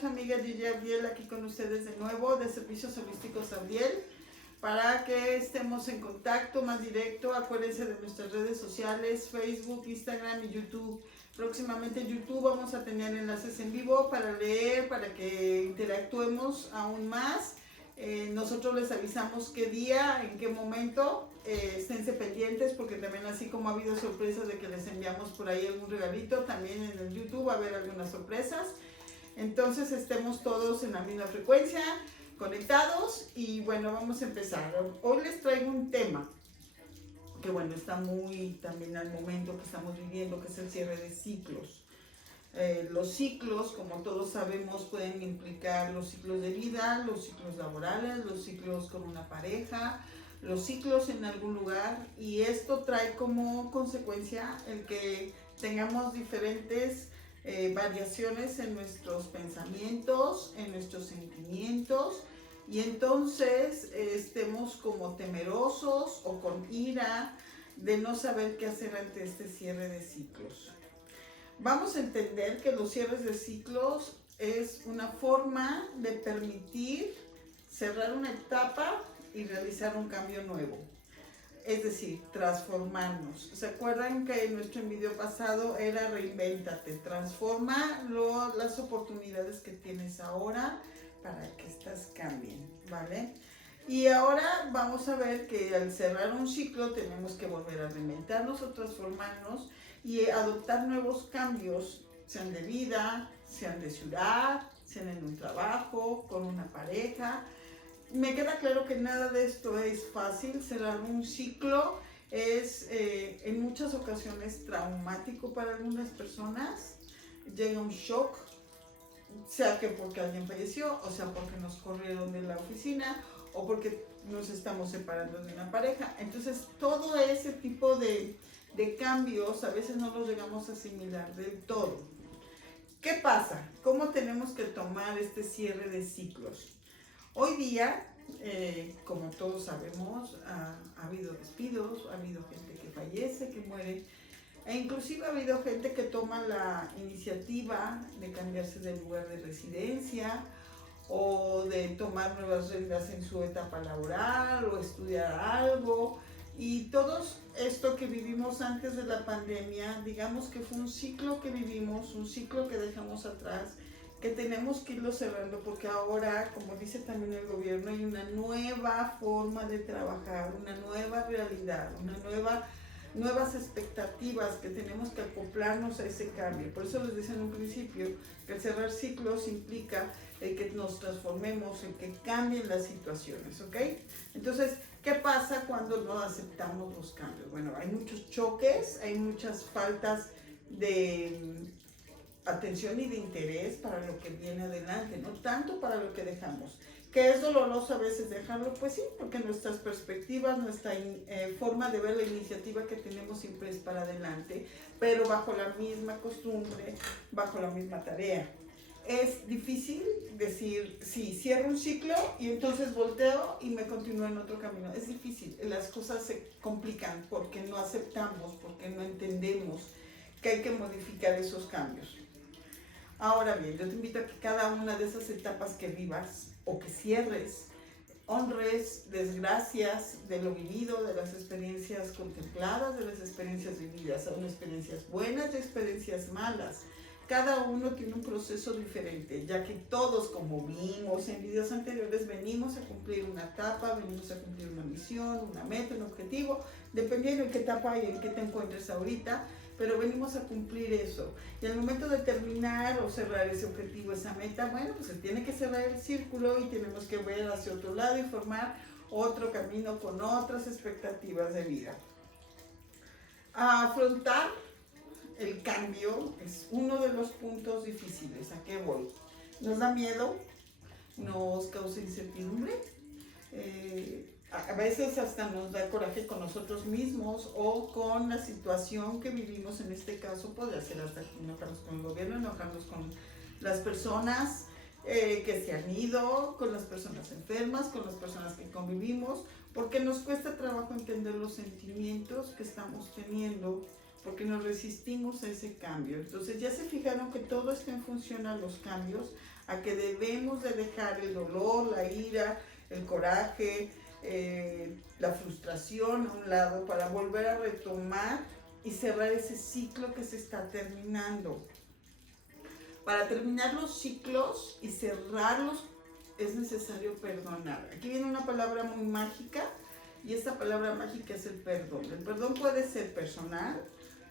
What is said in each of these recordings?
su amiga Gigi Abdiel aquí con ustedes de nuevo de Servicios Holísticos Abdiel para que estemos en contacto más directo. Acuérdense de nuestras redes sociales, Facebook, Instagram y YouTube. Próximamente en YouTube vamos a tener enlaces en vivo para leer, para que interactuemos aún más. Nosotros les avisamos qué día, en qué momento, esténse pendientes porque también así como ha habido sorpresas de que les enviamos por ahí algún regalito, también en el YouTube va a haber algunas sorpresas. Entonces estemos todos en la misma frecuencia, conectados y bueno, vamos a empezar. Hoy les traigo un tema que bueno, está muy también al momento que estamos viviendo, que es el cierre de ciclos. Los ciclos, como todos sabemos, pueden implicar los ciclos de vida, los ciclos laborales, los ciclos con una pareja, los ciclos en algún lugar, y esto trae como consecuencia el que tengamos diferentes variaciones en nuestros pensamientos, en nuestros sentimientos, y entonces estemos como temerosos o con ira de no saber qué hacer ante este cierre de ciclos. Vamos a entender que los cierres de ciclos es una forma de permitir cerrar una etapa y realizar un cambio nuevo. Es decir, transformarnos. ¿Se acuerdan que en nuestro video pasado era reinvéntate? Transforma las oportunidades que tienes ahora para que estas cambien, ¿vale? Y ahora vamos a ver que al cerrar un ciclo tenemos que volver a reinventarnos o transformarnos y adoptar nuevos cambios, sean de vida, sean de ciudad, sean en un trabajo, con una pareja. Me queda claro que nada de esto es fácil. Cerrar un ciclo es en muchas ocasiones traumático para algunas personas. Llega un shock, sea que porque alguien falleció, o sea porque nos corrieron de la oficina, o porque nos estamos separando de una pareja. Entonces todo ese tipo de cambios a veces no los llegamos a asimilar del todo. ¿Qué pasa? ¿Cómo tenemos que tomar este cierre de ciclos? Hoy día, como todos sabemos, ha habido despidos, ha habido gente que fallece, que muere, e inclusive ha habido gente que toma la iniciativa de cambiarse de lugar de residencia o de tomar nuevas riendas en su etapa laboral o estudiar algo. Y todo esto que vivimos antes de la pandemia, digamos que fue un ciclo que vivimos, un ciclo que dejamos atrás, que tenemos que irlo cerrando porque ahora, como dice también el gobierno, hay una nueva forma de trabajar, una nueva realidad, nuevas expectativas que tenemos que acoplarnos a ese cambio. Por eso les decía en un principio que el cerrar ciclos implica el que nos transformemos, el que cambien las situaciones, ¿ok? Entonces, ¿qué pasa cuando no aceptamos los cambios? Bueno, hay muchos choques, hay muchas faltas de atención y de interés para lo que viene adelante, no tanto para lo que dejamos. ¿Que es doloroso a veces dejarlo? Pues sí, porque nuestras perspectivas, nuestra forma de ver la iniciativa que tenemos siempre es para adelante, pero bajo la misma costumbre, bajo la misma tarea. Es difícil decir, sí, cierro un ciclo y entonces volteo y me continúo en otro camino. Es difícil, las cosas se complican porque no aceptamos, porque no entendemos que hay que modificar esos cambios. Ahora bien, yo te invito a que cada una de esas etapas que vivas o que cierres, honres desgracias de lo vivido, de las experiencias contempladas, de las experiencias vividas. Son experiencias buenas y experiencias malas. Cada uno tiene un proceso diferente, ya que todos, como vimos en videos anteriores, venimos a cumplir una etapa, venimos a cumplir una misión, una meta, un objetivo, dependiendo en qué etapa y en qué te encuentres ahorita, pero venimos a cumplir eso. Y al momento de terminar o cerrar ese objetivo, esa meta, bueno, pues se tiene que cerrar el círculo y tenemos que ver hacia otro lado y formar otro camino con otras expectativas de vida. Afrontar el cambio es uno de los puntos difíciles. ¿A qué voy? Nos da miedo, nos causa incertidumbre, a veces hasta nos da coraje con nosotros mismos o con la situación que vivimos. En este caso podría ser hasta enojarnos con el gobierno, enojarnos con las personas que se han ido, con las personas enfermas, con las personas que convivimos, porque nos cuesta trabajo entender los sentimientos que estamos teniendo, porque nos resistimos a ese cambio. Entonces ya se fijaron que todo está en función a los cambios, a que debemos de dejar el dolor, la ira, el coraje, la frustración a un lado para volver a retomar y cerrar ese ciclo que se está terminando. Para terminar los ciclos y cerrarlos es necesario perdonar. Aquí viene una palabra muy mágica y esta palabra mágica es el perdón. El perdón puede ser personal,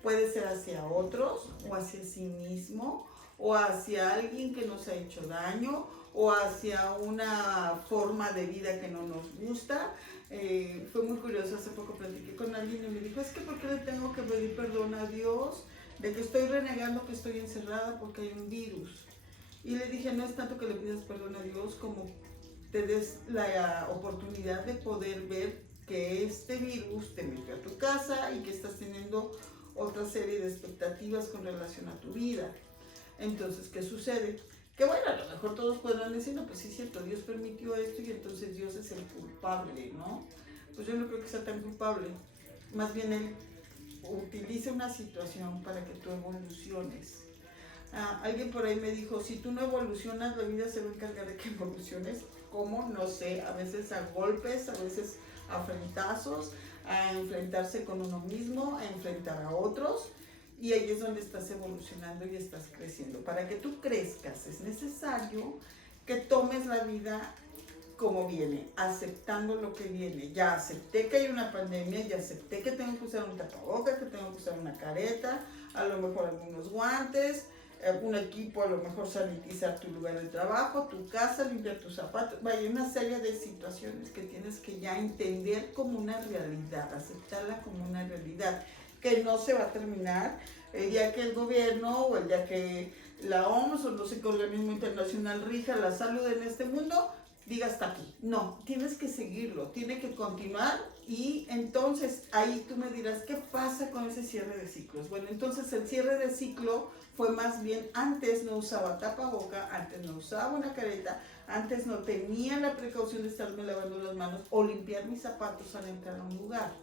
puede ser hacia otros o hacia sí mismo o hacia alguien que nos ha hecho daño o hacia una forma de vida que no nos gusta. Fue muy curioso, hace poco platiqué con alguien y me dijo, es que ¿por qué le tengo que pedir perdón a Dios de que estoy renegando que estoy encerrada porque hay un virus? Y le dije, no es tanto que le pidas perdón a Dios como te des la oportunidad de poder ver que este virus te metió a tu casa y que estás teniendo otra serie de expectativas con relación a tu vida. Entonces, ¿qué sucede? Que bueno, a lo mejor todos podrán decir, no, pues sí es cierto, Dios permitió esto y entonces Dios es el culpable, ¿no? Pues yo no creo que sea tan culpable. Más bien Él utiliza una situación para que tú evoluciones. Alguien por ahí me dijo, si tú no evolucionas, la vida se va a encargar de que evoluciones. ¿Cómo? No sé, a veces a golpes, a veces a frentazos, a enfrentarse con uno mismo, a enfrentar a otros. Y ahí es donde estás evolucionando y estás creciendo. Para que tú crezcas es necesario que tomes la vida como viene, aceptando lo que viene. Ya acepté que hay una pandemia, ya acepté que tengo que usar un tapabocas, que tengo que usar una careta, a lo mejor algunos guantes, un equipo, a lo mejor sanitizar tu lugar de trabajo, tu casa, limpiar tus zapatos. Vaya, una serie de situaciones que tienes que ya entender como una realidad, aceptarla como una realidad, que no se va a terminar el día que el gobierno o el día que la OMS o no sé qué organismo internacional rija la salud en este mundo, diga hasta aquí. No, tienes que seguirlo, tiene que continuar y entonces ahí tú me dirás, ¿qué pasa con ese cierre de ciclos? Bueno, entonces el cierre de ciclo fue más bien, antes no usaba tapaboca, antes no usaba una careta, antes no tenía la precaución de estarme lavando las manos o limpiar mis zapatos al entrar a un lugar.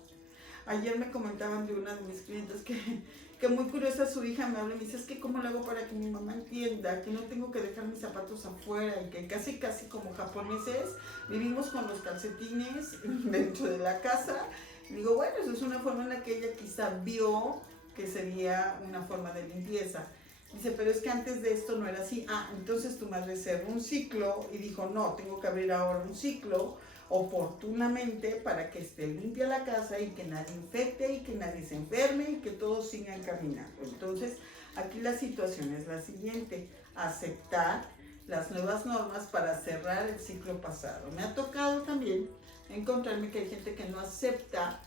Ayer me comentaban de una de mis clientes que muy curiosa, su hija me habla y me dice, es que ¿cómo le hago para que mi mamá entienda que no tengo que dejar mis zapatos afuera y que casi como japoneses vivimos con los calcetines dentro de la casa? Y digo, bueno, eso es una forma en la que ella quizá vio que sería una forma de limpieza. Dice, pero es que antes de esto no era así. Entonces tu madre cerró un ciclo y dijo, no, tengo que abrir ahora un ciclo oportunamente para que esté limpia la casa y que nadie infecte y que nadie se enferme y que todos sigan caminando. Entonces, aquí la situación es la siguiente, aceptar las nuevas normas para cerrar el ciclo pasado. Me ha tocado también encontrarme que hay gente que no acepta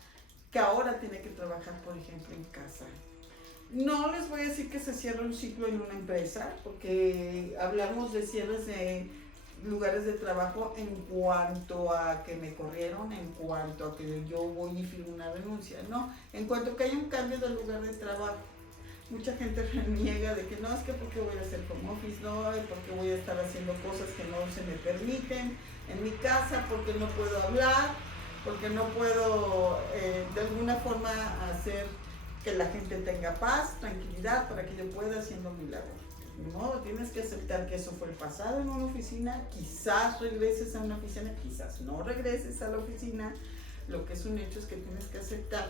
que ahora tiene que trabajar, por ejemplo, en casa. No les voy a decir que se cierre un ciclo en una empresa, porque hablamos de cierres de lugares de trabajo en cuanto a que me corrieron, en cuanto a que yo voy y firmo una renuncia, no, en cuanto a que hay un cambio de lugar de trabajo. Mucha gente reniega de que no, es que porque voy a hacer home office, no, porque voy a estar haciendo cosas que no se me permiten en mi casa, porque no puedo hablar, porque no puedo de alguna forma hacer que la gente tenga paz, tranquilidad, para que yo pueda haciendo mi labor. No, tienes que aceptar que eso fue el pasado en una oficina, quizás regreses a una oficina, quizás no regreses a la oficina. Lo que es un hecho es que tienes que aceptar,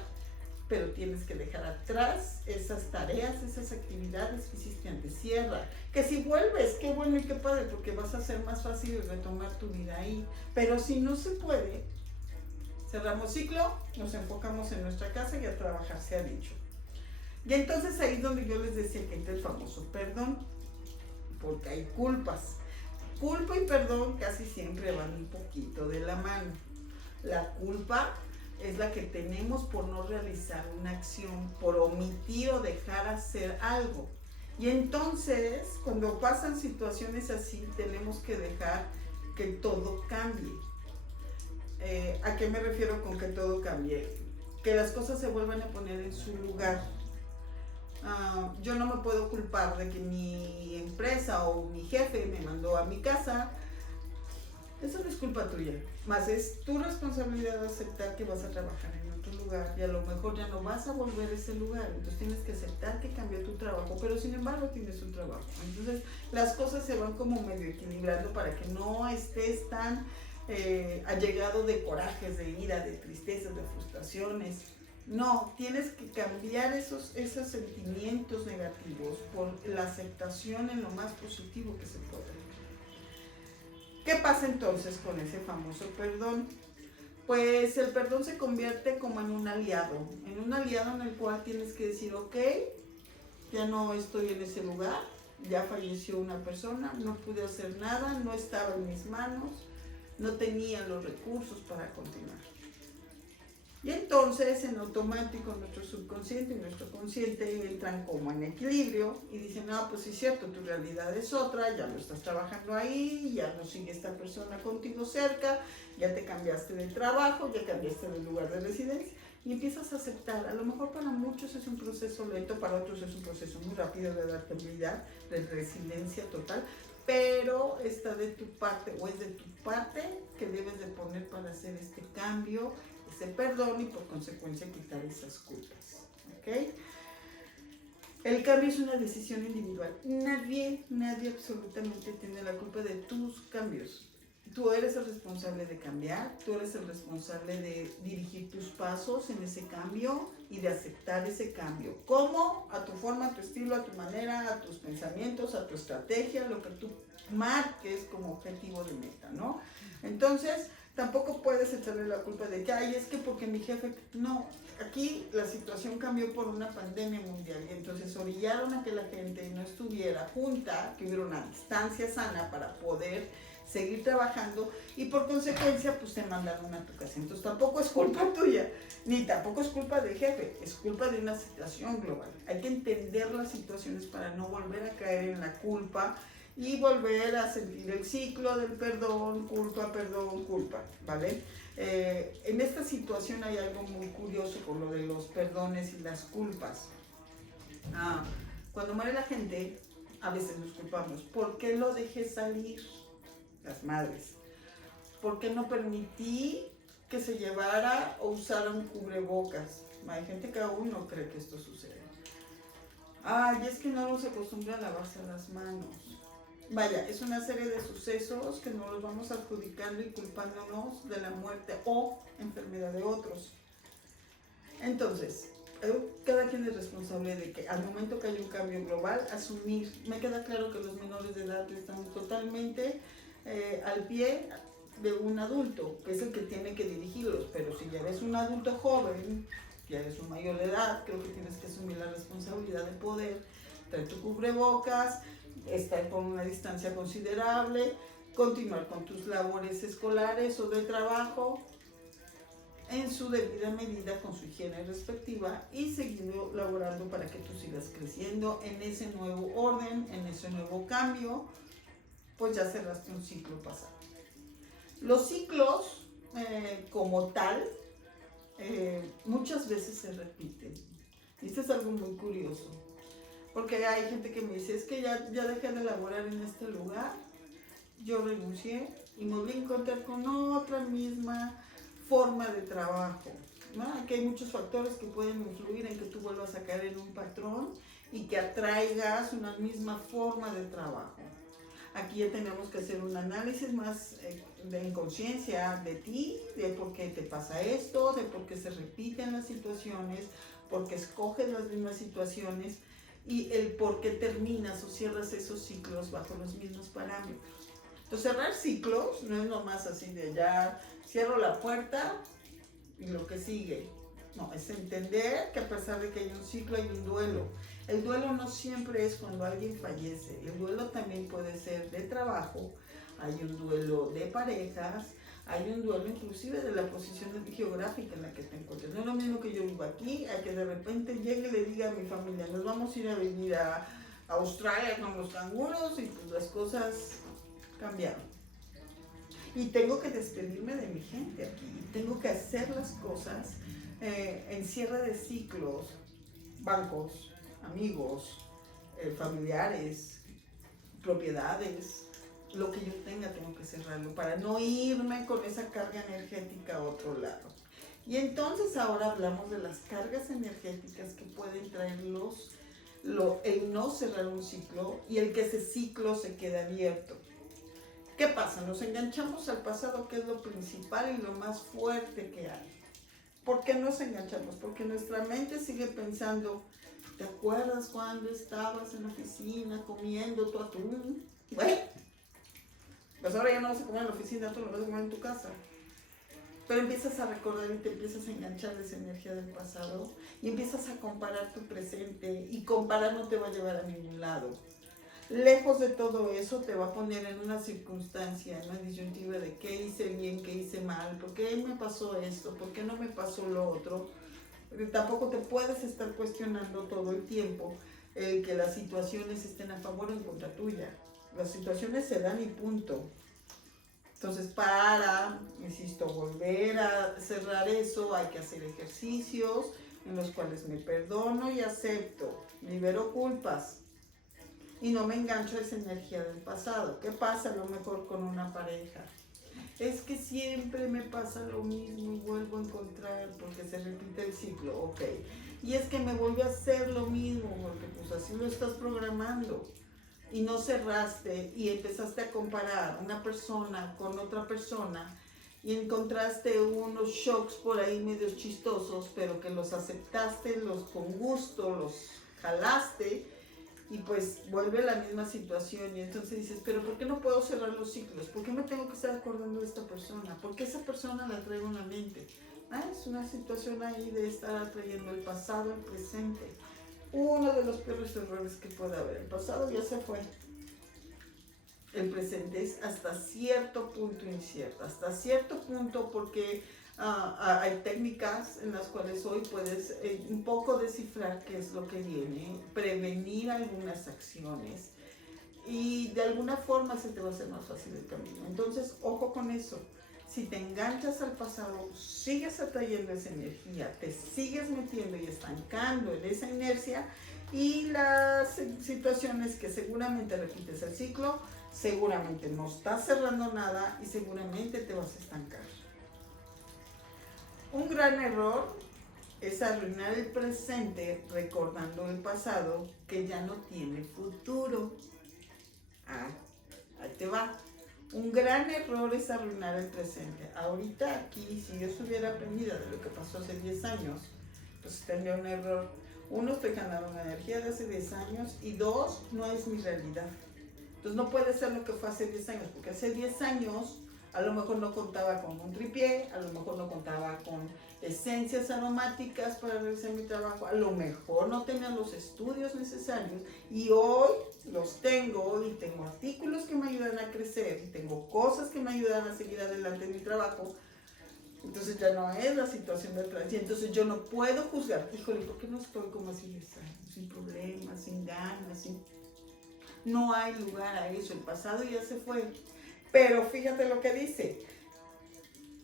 pero tienes que dejar atrás esas tareas, esas actividades que hiciste antes. Cierra, que si vuelves, qué bueno y qué padre, porque vas a ser más fácil retomar tu vida ahí. Pero si no se puede, cerramos ciclo, nos enfocamos en nuestra casa y a trabajar, se ha dicho. Y entonces ahí es donde yo les decía que entra el famoso perdón, porque hay culpas. Culpa y perdón casi siempre van un poquito de la mano. La culpa es la que tenemos por no realizar una acción, por omitir o dejar hacer algo. Y entonces, cuando pasan situaciones así, tenemos que dejar que todo cambie. ¿A qué me refiero con que todo cambie? Que las cosas se vuelvan a poner en su lugar. Yo no me puedo culpar de que mi empresa o mi jefe me mandó a mi casa Eso no es culpa tuya, más es tu responsabilidad de aceptar que vas a trabajar en otro lugar y a lo mejor ya no vas a volver a ese lugar, entonces tienes que aceptar que cambió tu trabajo, pero sin embargo tienes un trabajo. Entonces las cosas se van como medio equilibrando para que no estés tan allegado de corajes, de ira, de tristezas, de frustraciones. No, tienes que cambiar esos sentimientos negativos por la aceptación en lo más positivo que se pueda. ¿Qué pasa entonces con ese famoso perdón? Pues el perdón se convierte como en un aliado en el cual tienes que decir, ok, ya no estoy en ese lugar, ya falleció una persona, no pude hacer nada, no estaba en mis manos, no tenía los recursos para continuar. Y entonces en automático nuestro subconsciente y nuestro consciente entran como en equilibrio y dicen, no, pues sí es cierto, tu realidad es otra, ya no estás trabajando ahí, ya no sigue esta persona contigo cerca, ya te cambiaste de trabajo, ya cambiaste de lugar de residencia y empiezas a aceptar. A lo mejor para muchos es un proceso lento, para otros es un proceso muy rápido de adaptabilidad, de resiliencia total, pero está de tu parte o es de tu parte que debes de poner para hacer este cambio, ese perdón y por consecuencia quitar esas culpas. ¿Okay? El cambio es una decisión individual. Nadie absolutamente tiene la culpa de tus cambios. Tú eres el responsable de cambiar, tú eres el responsable de dirigir tus pasos en ese cambio y de aceptar ese cambio. ¿Cómo? A tu forma, a tu estilo, a tu manera, a tus pensamientos, a tu estrategia, lo que tú marques como objetivo de meta, ¿no? Entonces, tampoco puedes echarle la culpa de que, ay, es que porque mi jefe... No, aquí la situación cambió por una pandemia mundial y entonces orillaron a que la gente no estuviera junta, que hubiera una distancia sana para poder seguir trabajando y por consecuencia pues te mandaron a tu casa. Entonces tampoco es culpa tuya, ni tampoco es culpa del jefe, es culpa de una situación global. Hay que entender las situaciones para no volver a caer en la culpa y volver a sentir el ciclo del perdón, culpa, ¿vale? En esta situación hay algo muy curioso con lo de los perdones y las culpas. Cuando muere la gente, a veces nos culpamos. ¿Por qué lo dejé salir? Las madres. ¿Por qué no permití que se llevara o usara un cubrebocas? Hay gente que aún no cree que esto sucede. Ay, es que no nos acostumbra a lavarse las manos. Vaya, es una serie de sucesos que nos los vamos adjudicando y culpándonos de la muerte o enfermedad de otros. Entonces, cada quien es responsable de que al momento que hay un cambio global, asumir. Me queda claro que los menores de edad están totalmente al pie de un adulto, que es el que tiene que dirigirlos, pero si ya eres un adulto joven, ya eres un mayor de edad, creo que tienes que asumir la responsabilidad de poder traer tu cubrebocas, estar con una distancia considerable, continuar con tus labores escolares o de trabajo en su debida medida con su higiene respectiva y seguir laborando para que tú sigas creciendo en ese nuevo orden, en ese nuevo cambio, pues ya cerraste un ciclo pasado. Los ciclos como tal muchas veces se repiten. Y esto es algo muy curioso, porque hay gente que me dice, es que ya dejé de laborar en este lugar, yo renuncié y me volví a encontrar con otra misma forma de trabajo, ¿no? Aquí hay muchos factores que pueden influir en que tú vuelvas a caer en un patrón y que atraigas una misma forma de trabajo. Aquí ya tenemos que hacer un análisis más de inconsciencia de ti, de por qué te pasa esto, de por qué se repiten las situaciones, por qué escoges las mismas situaciones y el por qué terminas o cierras esos ciclos bajo los mismos parámetros. Entonces cerrar ciclos no es nomás así de ya cierro la puerta y lo que sigue. No, es entender que a pesar de que hay un ciclo hay un duelo. El duelo no siempre es cuando alguien fallece, el duelo también puede ser de trabajo, hay un duelo de parejas, hay un duelo inclusive de la posición geográfica en la que te encuentras. No es lo mismo que yo vivo aquí, a que de repente llegue y le diga a mi familia, nos vamos a ir a vivir a Australia con los canguros y pues las cosas cambiaron. Y tengo que despedirme de mi gente aquí, tengo que hacer las cosas en cierre de ciclos, bancos, amigos, familiares, propiedades, lo que yo tenga tengo que cerrarlo para no irme con esa carga energética a otro lado. Y entonces ahora hablamos de las cargas energéticas que pueden traer el no cerrar un ciclo y el que ese ciclo se quede abierto. ¿Qué pasa? Nos enganchamos al pasado, que es lo principal y lo más fuerte que hay. ¿Por qué nos enganchamos? Porque nuestra mente sigue pensando, ¿te acuerdas cuando estabas en la oficina comiendo tu atún? Bueno, pues ahora ya no vas a comer en la oficina, tú lo vas a comer en tu casa. Pero empiezas a recordar y te empiezas a enganchar de esa energía del pasado y empiezas a comparar tu presente, y comparar no te va a llevar a ningún lado. Lejos de todo eso te va a poner en una circunstancia, en una disyuntiva de qué hice bien, qué hice mal, por qué me pasó esto, por qué no me pasó lo otro. Porque tampoco te puedes estar cuestionando todo el tiempo que las situaciones estén a favor o en contra tuya. Las situaciones se dan y punto. Entonces insisto, volver a cerrar eso, hay que hacer ejercicios en los cuales me perdono y acepto, libero culpas y no me engancho a esa energía del pasado. ¿Qué pasa a lo mejor con una pareja? Es que siempre me pasa lo mismo y vuelvo a encontrar porque se repite el ciclo, ok. Y es que me vuelve a hacer lo mismo porque pues así lo estás programando. Y no cerraste y empezaste a comparar una persona con otra persona y encontraste unos shocks por ahí medios chistosos, pero que los aceptaste, los con gusto, los jalaste y pues vuelve la misma situación. Y entonces dices, pero ¿por qué no puedo cerrar los ciclos? ¿Por qué me tengo que estar acordando de esta persona? ¿Por qué esa persona la traigo en la mente? Es una situación ahí de estar atrayendo el pasado al presente. Uno de los peores errores que puede haber. El pasado ya se fue. El presente es hasta cierto punto incierto. Hasta cierto punto porque hay técnicas en las cuales hoy puedes un poco descifrar qué es lo que viene, prevenir algunas acciones y de alguna forma se te va a hacer más fácil el camino. Entonces, ojo con eso. Si te enganchas al pasado, sigues atrayendo esa energía, te sigues metiendo y estancando en esa inercia y las situaciones que seguramente repites el ciclo, seguramente no estás cerrando nada y seguramente te vas a estancar. Un gran error es arruinar el presente recordando el pasado que ya no tiene futuro. Ahí te va. Un gran error es arruinar el presente. Ahorita aquí, si yo estuviera aprendida de lo que pasó hace 10 años, pues tendría un error. Uno, estoy ganando una energía de hace 10 años y dos, no es mi realidad. Entonces no puede ser lo que fue hace 10 años, porque hace 10 años a lo mejor no contaba con un tripié, a lo mejor no contaba con esencias aromáticas para realizar mi trabajo, a lo mejor no tenía los estudios necesarios y hoy los tengo y tengo artículos que me ayudan a crecer y tengo cosas que me ayudan a seguir adelante en mi trabajo. Entonces ya no es la situación de atrás y entonces yo no puedo juzgar, híjole, ¿por qué no estoy como hace 10 años? Sin problemas, sin ganas, no hay lugar a eso, el pasado ya se fue. Pero fíjate lo que dice.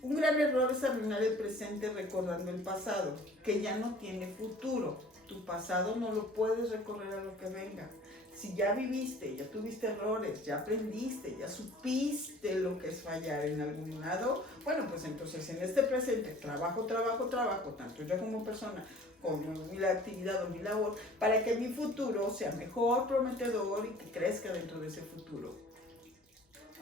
Un gran error es arruinar el presente recordando el pasado, que ya no tiene futuro. Tu pasado no lo puedes recorrer a lo que venga. Si ya viviste, ya tuviste errores, ya aprendiste, ya supiste lo que es fallar en algún lado, bueno, pues entonces en este presente trabajo, tanto yo como persona, con mi actividad o mi labor, para que mi futuro sea mejor, prometedor y que crezca dentro de ese futuro.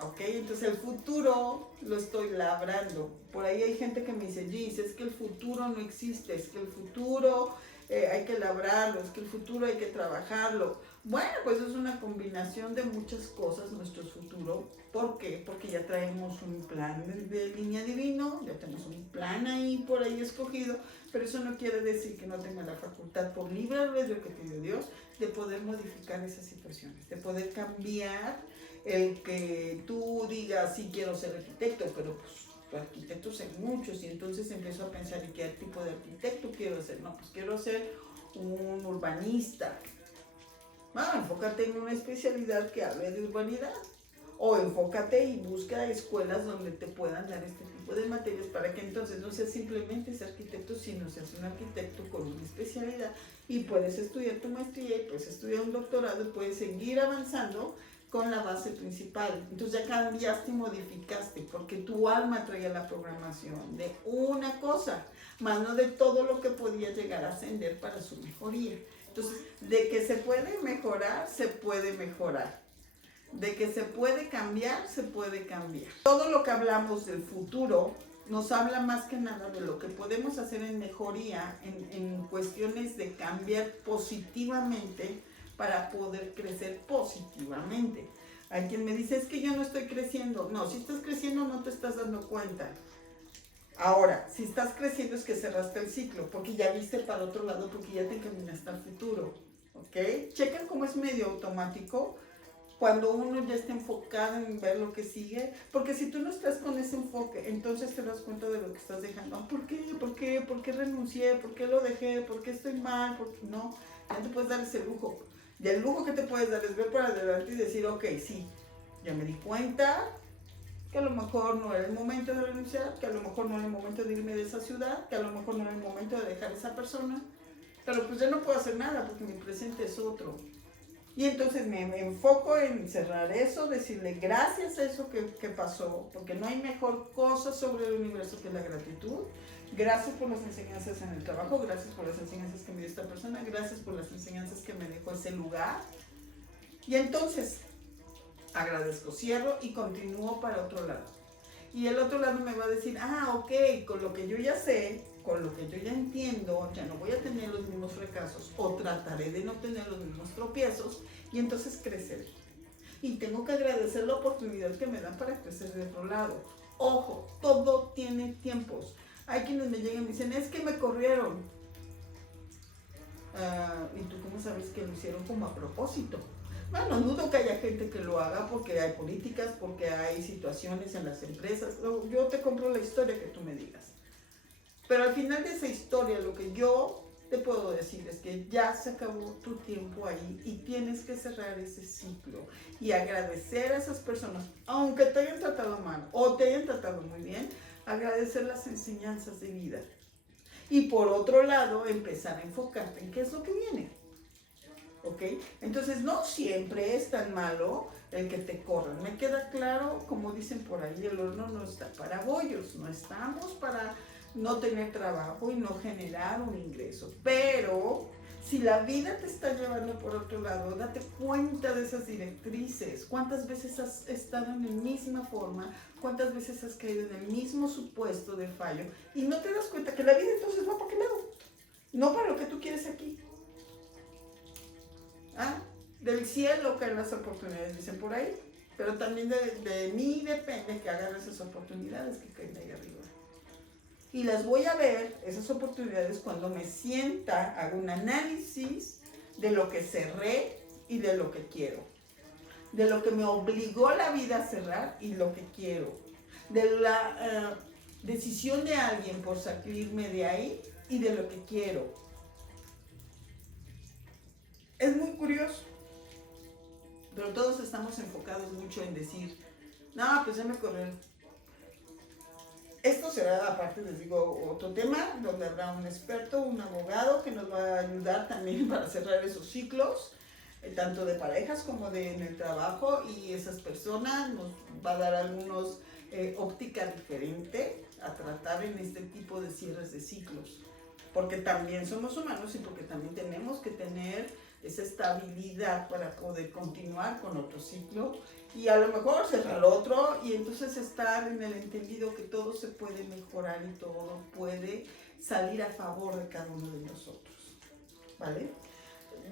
Ok, entonces el futuro lo estoy labrando. Por ahí hay gente que me dice, Gis, es que el futuro no existe, es que el futuro hay que labrarlo, es que el futuro hay que trabajarlo. Bueno, pues es una combinación de muchas cosas nuestro futuro. ¿Por qué? Porque ya traemos un plan de línea divino, ya tenemos un plan ahí por ahí escogido, pero eso no quiere decir que no tenga la facultad por libre albedrío que te dio Dios de poder modificar esas situaciones, de poder cambiar el que tú digas, sí quiero ser arquitecto, pero pues arquitectos hay muchos y entonces empiezo a pensar, ¿y qué tipo de arquitecto quiero ser? No, pues quiero ser un urbanista. Enfócate en una especialidad que hable de urbanidad. O enfócate y busca escuelas donde te puedan dar este tipo de materias para que entonces no seas simplemente ese arquitecto, sino seas un arquitecto con una especialidad y puedes estudiar tu maestría y puedes estudiar un doctorado y puedes seguir avanzando con la base principal. Entonces ya cambiaste y modificaste, porque tu alma traía la programación de una cosa, más no de todo lo que podía llegar a ascender para su mejoría. Entonces, de que se puede mejorar, se puede mejorar. De que se puede cambiar, se puede cambiar. Todo lo que hablamos del futuro nos habla más que nada de lo que podemos hacer en mejoría, en cuestiones de cambiar positivamente para poder crecer positivamente. Hay quien me dice, es que yo no estoy creciendo. No, si estás creciendo no te estás dando cuenta. Ahora, si estás creciendo es que cerraste el ciclo, porque ya viste para otro lado, porque ya te encaminaste al futuro. ¿Ok? Chequen cómo es medio automático cuando uno ya está enfocado en ver lo que sigue, porque si tú no estás con ese enfoque, entonces te das cuenta de lo que estás dejando. ¿Por qué? ¿Por qué? ¿Por qué renuncié? ¿Por qué lo dejé? ¿Por qué estoy mal? ¿Por qué no? Ya te puedes dar ese lujo. Y el lujo que te puedes dar es ver para adelante y decir, ok, sí, ya me di cuenta que a lo mejor no era el momento de renunciar, que a lo mejor no era el momento de irme de esa ciudad, que a lo mejor no era el momento de dejar a esa persona, pero pues ya no puedo hacer nada porque mi presente es otro. Y entonces me enfoco en cerrar eso, decirle gracias a eso que pasó, porque no hay mejor cosa sobre el universo que la gratitud. Gracias por las enseñanzas en el trabajo, gracias por las enseñanzas que me dio esta persona, gracias por las enseñanzas que me dejó ese lugar. Y entonces agradezco, cierro y continúo para otro lado. Y el otro lado me va a decir, ok, con lo que yo ya sé, con lo que yo ya entiendo, ya no voy a tener los mismos fracasos o trataré de no tener los mismos tropiezos y entonces creceré. Y tengo que agradecer la oportunidad que me dan para crecer de otro lado. Ojo, todo tiene tiempos. Hay quienes me llegan y me dicen, es que me corrieron. ¿Y tú cómo sabes que lo hicieron como a propósito? Bueno, dudo que haya gente que lo haga porque hay políticas, porque hay situaciones en las empresas. Yo te compro la historia que tú me digas. Pero al final de esa historia, lo que yo te puedo decir es que ya se acabó tu tiempo ahí y tienes que cerrar ese ciclo y agradecer a esas personas, aunque te hayan tratado mal o te hayan tratado muy bien, agradecer las enseñanzas de vida. Y por otro lado, empezar a enfocarte en qué es lo que viene. ¿Ok? Entonces no siempre es tan malo el que te corran. Me queda claro, como dicen por ahí, el horno no está para bollos, no estamos para no tener trabajo y no generar un ingreso. Pero si la vida te está llevando por otro lado, date cuenta de esas directrices. ¿Cuántas veces has estado en la misma forma? ¿Cuántas veces has caído en el mismo supuesto de fallo? Y no te das cuenta que la vida entonces va para qué lado, no para lo que tú quieres aquí. Del cielo caen las oportunidades, dicen por ahí, pero también de mí depende que agarre esas oportunidades que caen ahí arriba. Y las voy a ver, esas oportunidades, cuando me sienta, hago un análisis de lo que cerré y de lo que quiero. De lo que me obligó la vida a cerrar y lo que quiero. De la decisión de alguien por salirme de ahí y de lo que quiero. Es muy curioso. Pero todos estamos enfocados mucho en decir, no, pues ya me corrieron. Esto será, aparte les digo, otro tema, donde habrá un experto, un abogado que nos va a ayudar también para cerrar esos ciclos, tanto de parejas como en el trabajo, y esas personas nos va a dar algunos óptica diferente a tratar en este tipo de cierres de ciclos. Porque también somos humanos y porque también tenemos que tener esa estabilidad para poder continuar con otro ciclo y a lo mejor cerrar otro y entonces estar en el entendido que todo se puede mejorar y todo puede salir a favor de cada uno de nosotros, ¿vale?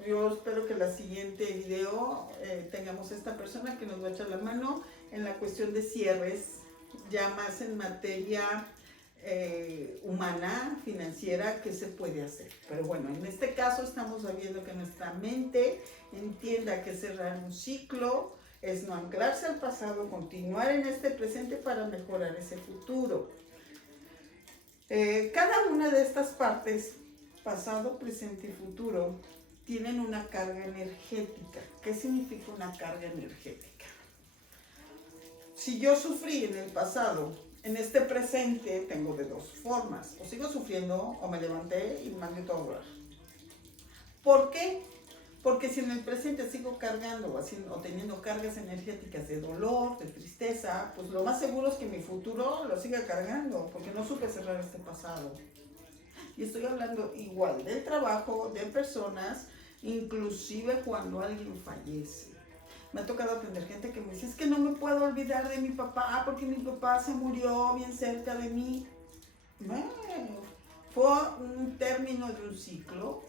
Yo espero que en la siguiente video tengamos esta persona que nos va a echar la mano en la cuestión de cierres, ya más en materia humana, financiera, qué se puede hacer. Pero bueno, en este caso estamos viendo que nuestra mente entienda que cerrar un ciclo es no anclarse al pasado, continuar en este presente para mejorar ese futuro. Cada una de estas partes, pasado, presente y futuro, tienen una carga energética. ¿Qué significa una carga energética? Si yo sufrí en el pasado, en este presente tengo de dos formas. O sigo sufriendo o me levanté y mandé todo a volar. ¿Por qué? Porque si en el presente sigo cargando o teniendo cargas energéticas de dolor, de tristeza, pues lo más seguro es que mi futuro lo siga cargando, porque no supe cerrar este pasado. Y estoy hablando igual del trabajo, de personas, inclusive cuando alguien fallece. Me ha tocado atender gente que me dice, es que no me puedo olvidar de mi papá porque mi papá se murió bien cerca de mí. Bueno, fue un término de un ciclo,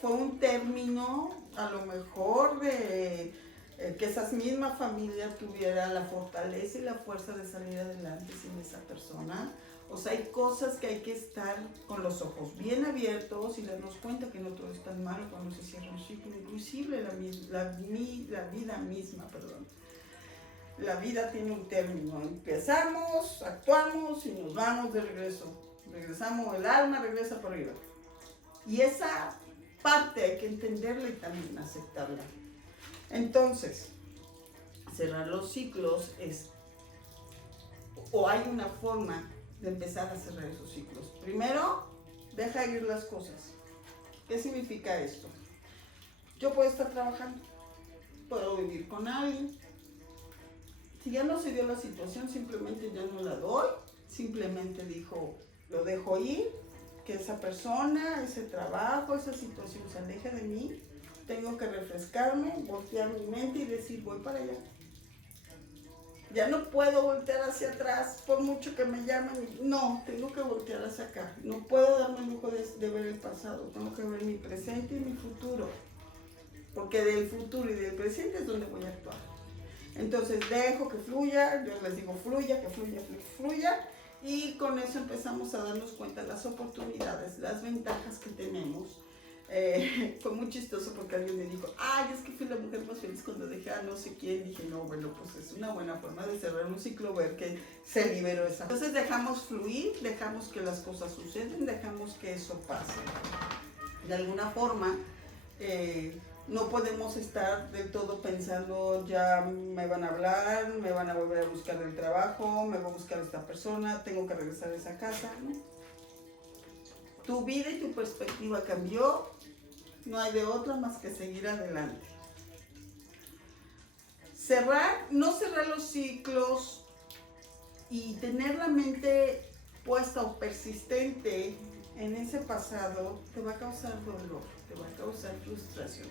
fue un término a lo mejor de que esa misma familia tuviera la fortaleza y la fuerza de salir adelante sin esa persona. O sea, hay cosas que hay que estar con los ojos bien abiertos y darnos cuenta que no todo es tan malo cuando se cierra un ciclo, inclusive la vida misma, perdón. La vida tiene un término, empezamos, actuamos y nos vamos de regreso. Regresamos, el alma regresa por arriba. Y esa parte hay que entenderla y también aceptarla. Entonces, cerrar los ciclos o hay una forma de empezar a cerrar esos ciclos. Primero, deja ir las cosas. ¿Qué significa esto? Yo puedo estar trabajando, puedo vivir con alguien. Si ya no se dio la situación, simplemente ya no la doy, simplemente lo dejo ir, que esa persona, ese trabajo, esa situación se aleje de mí. Tengo que refrescarme, voltear mi mente y decir, voy para allá. Ya no puedo voltear hacia atrás, por mucho que me llamen. No, tengo que voltear hacia acá. No puedo darme el lujo de ver el pasado. Tengo que ver mi presente y mi futuro. Porque del futuro y del presente es donde voy a actuar. Entonces dejo que fluya, yo les digo fluya, que fluya, fluya. Y con eso empezamos a darnos cuenta de las oportunidades, las ventajas que tenemos. Fue muy chistoso porque alguien me dijo, ay, es que fui la mujer más feliz cuando dejé a no sé quién. Dije, no, bueno, pues es una buena forma de cerrar un ciclo, ver que se liberó esa. Entonces dejamos fluir, dejamos que las cosas suceden, dejamos que eso pase. De alguna forma, no podemos estar del todo pensando, ya me van a hablar, me van a volver a buscar del trabajo, me va a buscar esta persona, tengo que regresar a esa casa, ¿no? Tu vida y tu perspectiva cambió, no hay de otra más que seguir adelante. No cerrar los ciclos y tener la mente puesta o persistente en ese pasado te va a causar dolor, te va a causar frustración.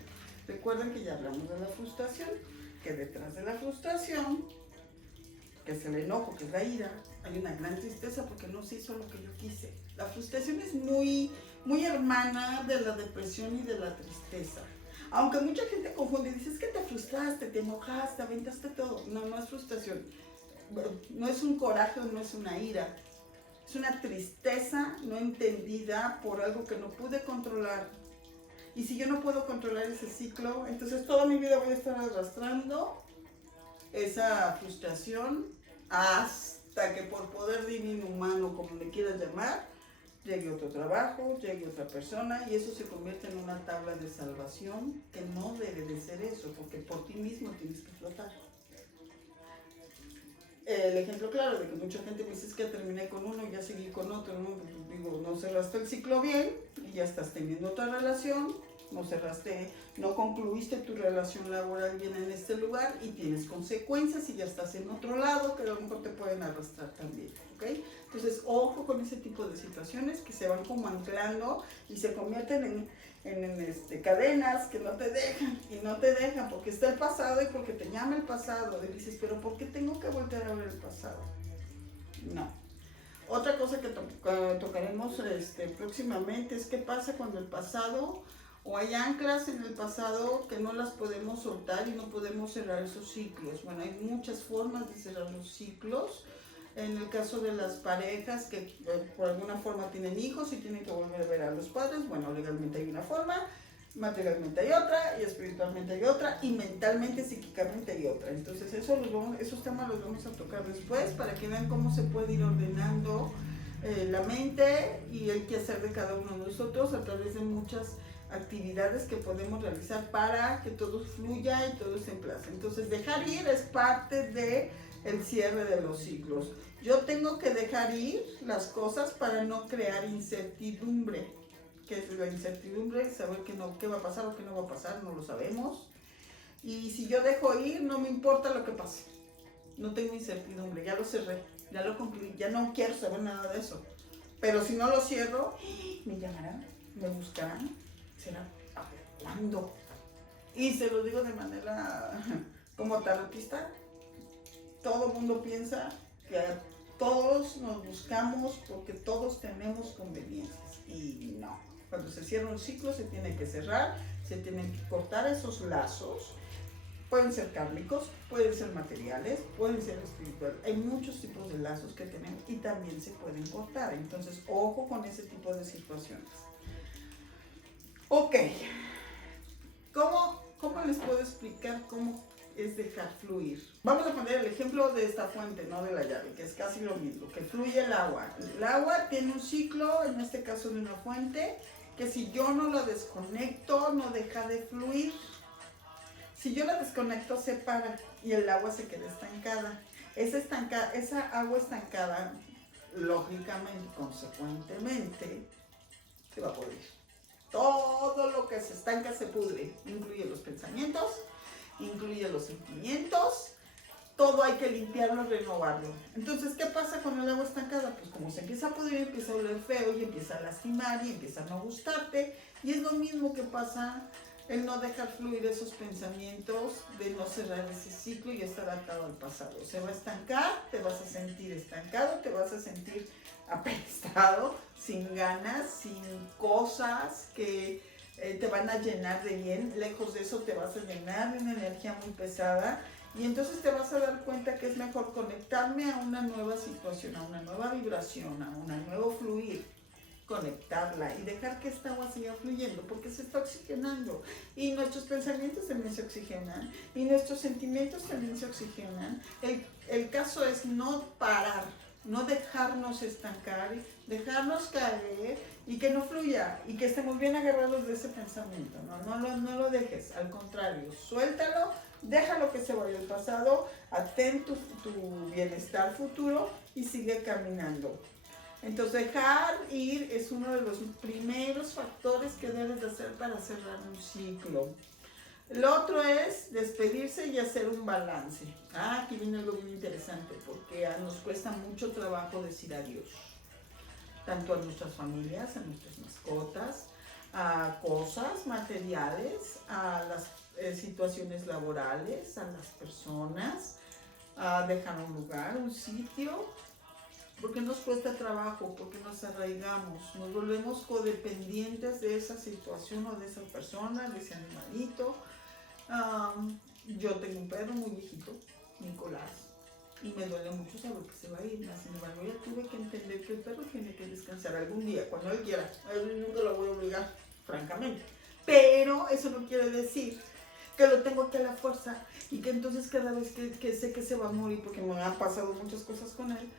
Recuerden que ya hablamos de la frustración, que detrás de la frustración, que es el enojo, que es la ira, hay una gran tristeza porque no se hizo lo que yo quise. La frustración es muy, muy hermana de la depresión y de la tristeza. Aunque mucha gente confunde y dice, es que te frustraste, te enojaste, aventaste todo. No, no es frustración. No es un coraje, no es una ira. Es una tristeza no entendida por algo que no pude controlar. Y si yo no puedo controlar ese ciclo, entonces toda mi vida voy a estar arrastrando esa frustración hasta que por poder divino, humano, como le quieras llamar, llegue otro trabajo, llegue otra persona y eso se convierte en una tabla de salvación que no debe de ser eso, porque por ti mismo tienes que flotar. El ejemplo claro de que mucha gente me dice es que terminé con uno y ya seguí con otro, ¿no? Digo, no cerraste el ciclo bien y ya estás teniendo otra relación, no concluiste tu relación laboral bien en este lugar y tienes consecuencias y ya estás en otro lado que a lo mejor te pueden arrastrar también, ¿ok? Entonces, ojo con ese tipo de situaciones que se van como anclando y se convierten en cadenas que no te dejan y no te dejan porque está el pasado y porque te llama el pasado. Y dices, pero ¿por qué tengo que volver a ver el pasado? No. Otra cosa que tocaremos próximamente es qué pasa cuando el pasado o hay anclas en el pasado que no las podemos soltar y no podemos cerrar esos ciclos. Bueno, hay muchas formas de cerrar los ciclos. En el caso de las parejas que por alguna forma tienen hijos y tienen que volver a ver a los padres, bueno, legalmente hay una forma, materialmente hay otra, y espiritualmente hay otra, y mentalmente, psíquicamente hay otra. Entonces esos temas los vamos a tocar después para que vean cómo se puede ir ordenando la mente y el quehacer de cada uno de nosotros a través de muchas actividades que podemos realizar para que todo fluya y todo se emplace. Entonces dejar ir es parte de el cierre de los ciclos. Yo tengo que dejar ir las cosas para no crear incertidumbre. que es la incertidumbre, saber qué va a pasar o qué no va a pasar, no lo sabemos. Y si yo dejo ir, no me importa lo que pase. No tengo incertidumbre, ya lo cerré, ya lo concluí, ya no quiero saber nada de eso. Pero si no lo cierro, me llamarán, me buscarán, será ¿cuándo? Y se lo digo de manera como tarotista, todo el mundo piensa que todos nos buscamos porque todos tenemos conveniencias y no. Cuando se cierra un ciclo se tiene que cerrar, se tienen que cortar esos lazos. Pueden ser kármicos, pueden ser materiales, pueden ser espirituales. Hay muchos tipos de lazos que tenemos y también se pueden cortar. Entonces, ojo con ese tipo de situaciones. Ok. ¿Cómo les puedo explicar cómo es dejar fluir? Vamos a poner el ejemplo de esta fuente, no de la llave, que es casi lo mismo, que fluye el agua. El agua tiene un ciclo, en este caso de una fuente, que si yo no la desconecto, no deja de fluir. Si yo la desconecto, se para y el agua se queda estancada. Esa agua estancada, lógicamente, consecuentemente, se va a pudrir. Todo lo que se estanca se pudre, incluye los pensamientos, incluye los sentimientos, todo hay que limpiarlo, renovarlo. Entonces, ¿qué pasa con el agua estancada? Pues como se empieza a pudrir, empieza a oler feo y empieza a lastimar y empieza a no gustarte. Y es lo mismo que pasa el no dejar fluir esos pensamientos, de no cerrar ese ciclo y estar atado al pasado. Se va a estancar, te vas a sentir estancado, te vas a sentir apestado, sin ganas, sin cosas que te van a llenar de bien. Lejos de eso te vas a llenar de una energía muy pesada y entonces te vas a dar cuenta que es mejor conectarme a una nueva situación, a una nueva vibración, a un nuevo fluir, conectarla y dejar que esta agua siga fluyendo porque se está oxigenando y nuestros pensamientos también se oxigenan y nuestros sentimientos también se oxigenan. El caso es no parar, no dejarnos estancar, dejarnos caer y que no fluya y que estemos bien agarrados de ese pensamiento. No lo dejes, al contrario, suéltalo, déjalo que se vaya al pasado, atén tu bienestar futuro y sigue caminando. Entonces dejar ir es uno de los primeros factores que debes de hacer para cerrar un ciclo. El otro es despedirse y hacer un balance. Aquí viene algo bien interesante porque nos cuesta mucho trabajo decir adiós. Tanto a nuestras familias, a nuestras mascotas, a cosas materiales, a las situaciones laborales, a las personas, a dejar un lugar, un sitio. Porque nos cuesta trabajo, porque nos arraigamos, nos volvemos codependientes de esa situación o de esa persona, de ese animalito. Yo tengo un perro muy viejito, Nicolás, y me duele mucho saber que se va a ir. Sin embargo, ya tuve que entender que el perro tiene que descansar algún día, cuando él quiera. Él nunca lo voy a obligar, francamente. Pero eso no quiere decir que lo tengo que a la fuerza y que entonces cada vez que sé que se va a morir, porque me han pasado muchas cosas con él,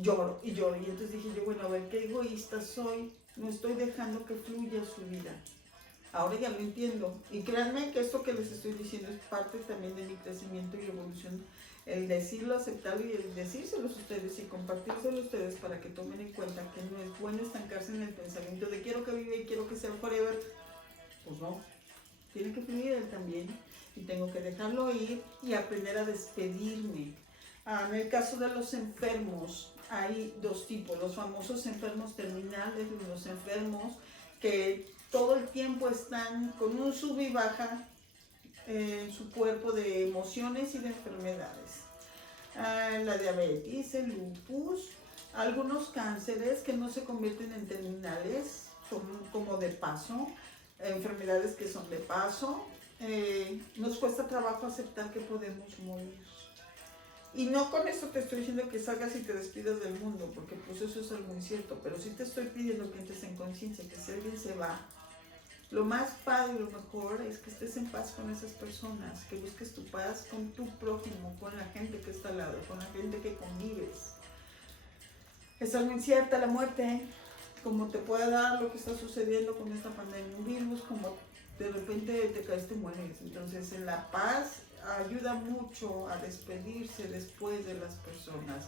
lloro y lloro. Y entonces dije yo, bueno, a ver, qué egoísta soy, no estoy dejando que fluya su vida. Ahora ya lo entiendo. Y créanme que esto que les estoy diciendo es parte también de mi crecimiento y evolución. El decirlo, aceptarlo y el decírselos a ustedes y compartírselo a ustedes para que tomen en cuenta que no es bueno estancarse en el pensamiento de quiero que viva y quiero que sea forever. Pues no, tiene que fluir él también. Y tengo que dejarlo ir y aprender a despedirme. En el caso de los enfermos, hay dos tipos, los famosos enfermos terminales y los enfermos que todo el tiempo están con un sub y baja en su cuerpo de emociones y de enfermedades. La diabetes, el lupus, algunos cánceres que no se convierten en terminales, son como de paso, enfermedades que son de paso. Nos cuesta trabajo aceptar que podemos morir. Y no con esto te estoy diciendo que salgas y te despidas del mundo, porque pues eso es algo incierto, pero sí te estoy pidiendo que entres en conciencia, que si alguien se va, lo más padre y lo mejor es que estés en paz con esas personas, que busques tu paz con tu prójimo, con la gente que está al lado, con la gente que convives. Es algo incierta la muerte, como te puede dar lo que está sucediendo con esta pandemia, un virus, como de repente te caes, te mueres. Entonces en la paz ayuda mucho a despedirse después de las personas,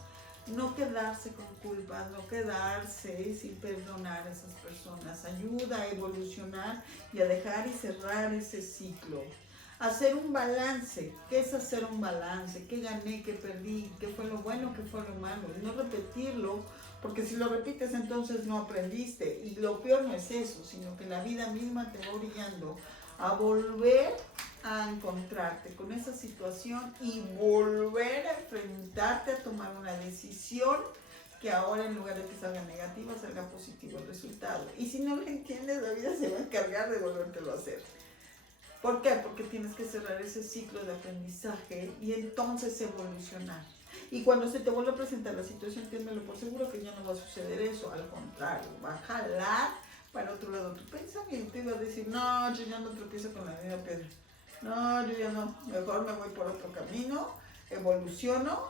No quedarse con culpas, no quedarse sin perdonar a esas personas. Ayuda a evolucionar y a dejar y cerrar ese ciclo. Hacer un balance. ¿Qué es hacer un balance? ¿Qué gané? ¿Qué perdí? ¿Qué fue lo bueno? ¿Qué fue lo malo? Y no repetirlo, porque si lo repites entonces no aprendiste. Y lo peor no es eso, sino que la vida misma te va orillando a volver a encontrarte con esa situación y volver a enfrentarte a tomar una decisión que ahora en lugar de que salga negativa, salga positivo el resultado. Y si no lo entiendes, la vida se va a encargar de volvértelo a hacer. ¿Por qué? Porque tienes que cerrar ese ciclo de aprendizaje y entonces evolucionar. Y cuando se te vuelva a presentar la situación, ténmelo por seguro que ya no va a suceder eso. Al contrario, va a jalar para otro lado tu pensamiento y va a decir, no, yo ya no tropiezo con la misma piedra. No, yo ya no. Mejor me voy por otro camino, evoluciono